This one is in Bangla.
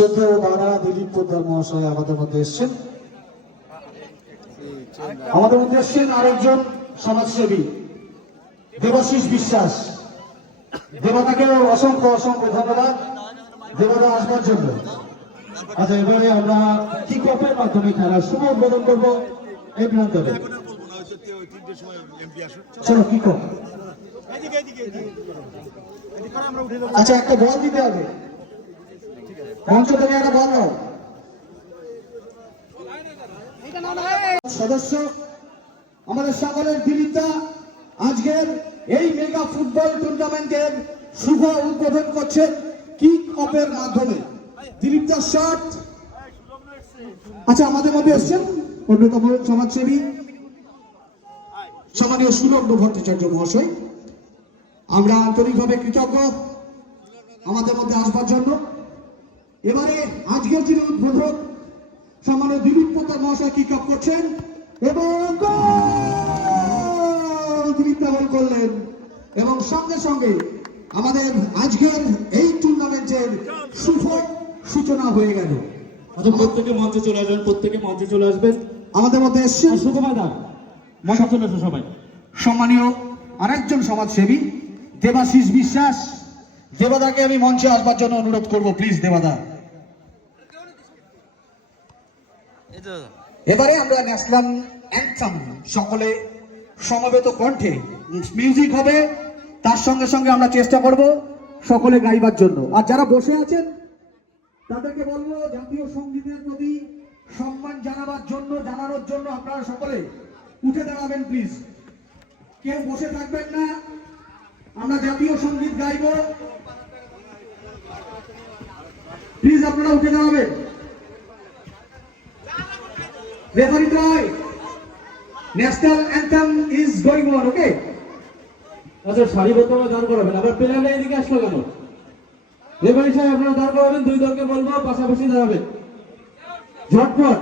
শ্রদ্ধেয় দাদা দিলীপ পোদ্দার মহাশয় আমাদের মধ্যে এসছেন। আমাদের মধ্যে এসছেন আরেকজন সমাজসেবী দেবাশিস বিশ্বাস। দেবতাকে অসংখ্য অসংখ্য ধন্যবাদ দেবতা আসবার জন্য। আচ্ছা এবারে আমরা কিক অফের মাধ্যমে খেলার শুভ উদ্বোধন করব এই প্রান্তরে চলো কিক অফ আচ্ছা একটা বল দিতে হবে। মঞ্চ একটা বল সদস্য, আমাদের সকলের দিলীপদা আজকের এই মেগা ফুটবল টুর্নামেন্টের শুভ উদ্বোধন করছেন কিক অফের মাধ্যমে। দিলীপদা শট আচ্ছা আমাদের মধ্যে এসছেন অন্যতম সমাজসেবী, সম্মানীয় সুলগ্ন ভট্টাচার্য মহাশয়। আমরা আন্তরিকভাবে কৃতজ্ঞ আমাদের মধ্যে আসবার জন্য। এবারে আজকের যিনি উদ্বোধক সম্মানীয় দিলীপ পোদ্দার মহাশয় কিক অফ করছেন এবং দা করলেন। এবং সঙ্গে সঙ্গে আমাদের আজকের এই টুর্নামেন্টের সুফল সূচনা হয়ে গেল। প্রত্যেকে মঞ্চে চলে আসবেন প্রত্যেকে মঞ্চে চলে আসবেন। আমাদের মধ্যে এসছেন সুকুমার দা মঞ্চে চলে আসো সবাই। সম্মানীয় আরেকজন সমাজসেবী দেবাশিস বিশ্বাস। দেবাদাকে আমি মঞ্চে আসবার জন্য অনুরোধ করব প্লিজ দেবাদা। এবারে আমরা ন্যাশনাল অ্যান্থাম সকলে সমবেত কণ্ঠে। মিউজিক হবে, তার সঙ্গে সঙ্গে আমরা চেষ্টা করব সকলে গাইবার জন্য। আর যারা বসে আছেন, তাদেরকে বলব, জাতীয় সঙ্গীতের প্রতি সম্মান জানাবার জন্য, জানানোর জন্য আপনারা সকলে উঠে দাঁড়াবেন প্লিজ কেউ বসে থাকবেন না, আমরা জাতীয় সংগীত গাইব। প্লিজ আপনারা উঠে দাঁড়াবেন। Referee national anthem is going on okay আচ্ছা সারিবদ্ধভাবে দাঁড় করাবেন। আবার প্লেয়াররা এদিকে আসলো কেন? রেফারি সাহেব, আপনারা দাঁড় করাবেন, দুই দলকে বলব, পাশাপাশি দাঁড়াবেন। ঝটপট।